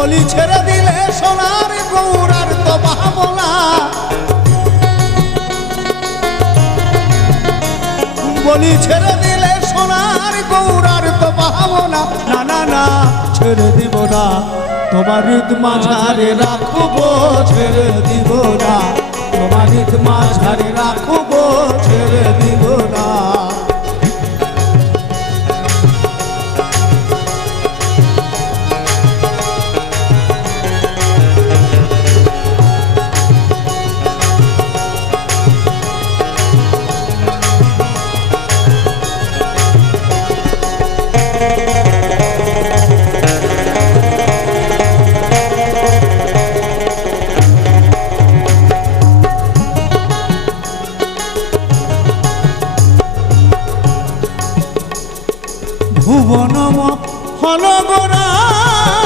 বলি ছেড়ে দিলে সোনার গৌরার তো ভাবনা, বলি ছেড়ে দিলে সোনার গৌরার তো ভাবনা। না না না ছেড়ে দিব না, তোমার হৃদ মাঝারে রাখবো, ছেড়ে দিব না, তোমার হৃদ মাঝারে রাখবো, ছেড়ে দিব